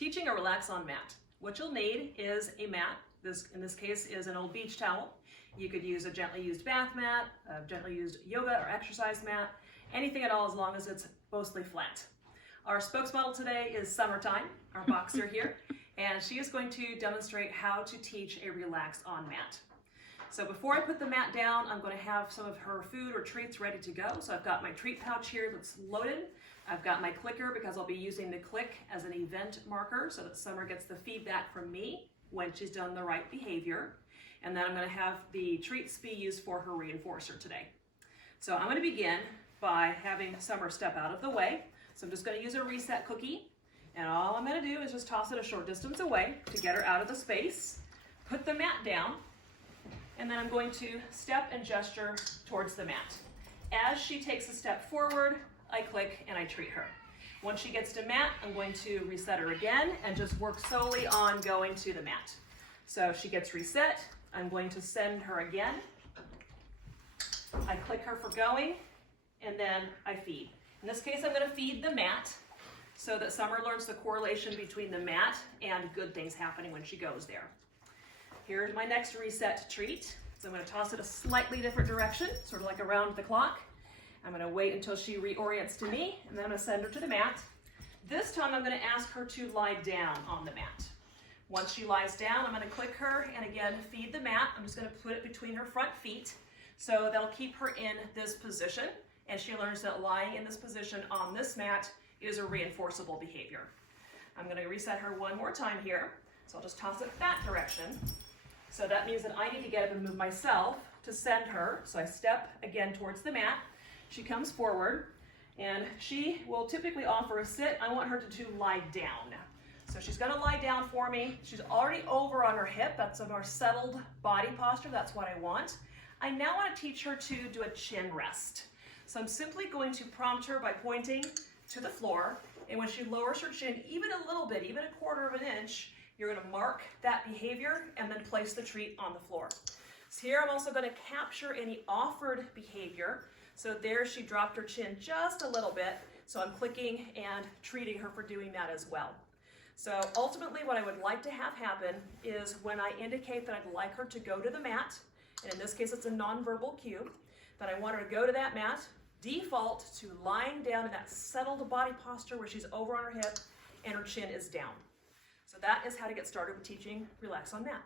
Teaching a relax on mat. What you'll need is a mat. This, in this case, is an old beach towel. You could use a gently used bath mat, a gently used yoga or exercise mat, anything at all as long as it's mostly flat. Our spokesmodel today is Summertime, our boxer here, and she is going to demonstrate how to teach a relax on mat. So before I put the mat down, I'm going to have some of her food or treats ready to go. So I've got my treat pouch here that's loaded. I've got my clicker because I'll be using the click as an event marker so that Summer gets the feedback from me when she's done the right behavior. And then I'm going to have the treats be used for her reinforcer today. So I'm going to begin by having Summer step out of the way. So I'm just going to use a reset cookie. And all I'm going to do is just toss it a short distance away to get her out of the space. Put the mat down. And then I'm going to step and gesture towards the mat. As she takes a step forward, I click and I treat her. Once she gets to mat, I'm going to reset her again and just work solely on going to the mat. So she gets reset, I'm going to send her again. I click her for going, and then I feed. In this case, I'm going to feed the mat so that Summer learns the correlation between the mat and good things happening when she goes there. Here's my next reset treat. So I'm going to toss it a slightly different direction, sort of like around the clock. I'm going to wait until she reorients to me, and then I'm going to send her to the mat. This time I'm going to ask her to lie down on the mat. Once she lies down, I'm going to click her and again feed the mat. I'm just going to put it between her front feet so that'll keep her in this position, and she learns that lying in this position on this mat is a reinforceable behavior. I'm going to reset her one more time here, so I'll just toss it that direction. So that means that I need to get up and move myself to send her. So I step again towards the mat. She comes forward, and she will typically offer a sit. I want her to lie down. So she's going to lie down for me. She's already over on her hip. That's a more settled body posture. That's what I want. I now want to teach her to do a chin rest. So I'm simply going to prompt her by pointing to the floor, and when she lowers her chin even a little bit, even a quarter of an inch, you're going to mark that behavior and then place the treat on the floor. So here I'm also going to capture any offered behavior. So there she dropped her chin just a little bit, so I'm clicking and treating her for doing that as well. So ultimately what I would like to have happen is when I indicate that I'd like her to go to the mat, and in this case it's a nonverbal cue, that I want her to go to that mat, default to lying down in that settled body posture where she's over on her hip and her chin is down. So that is how to get started with teaching relax on mat.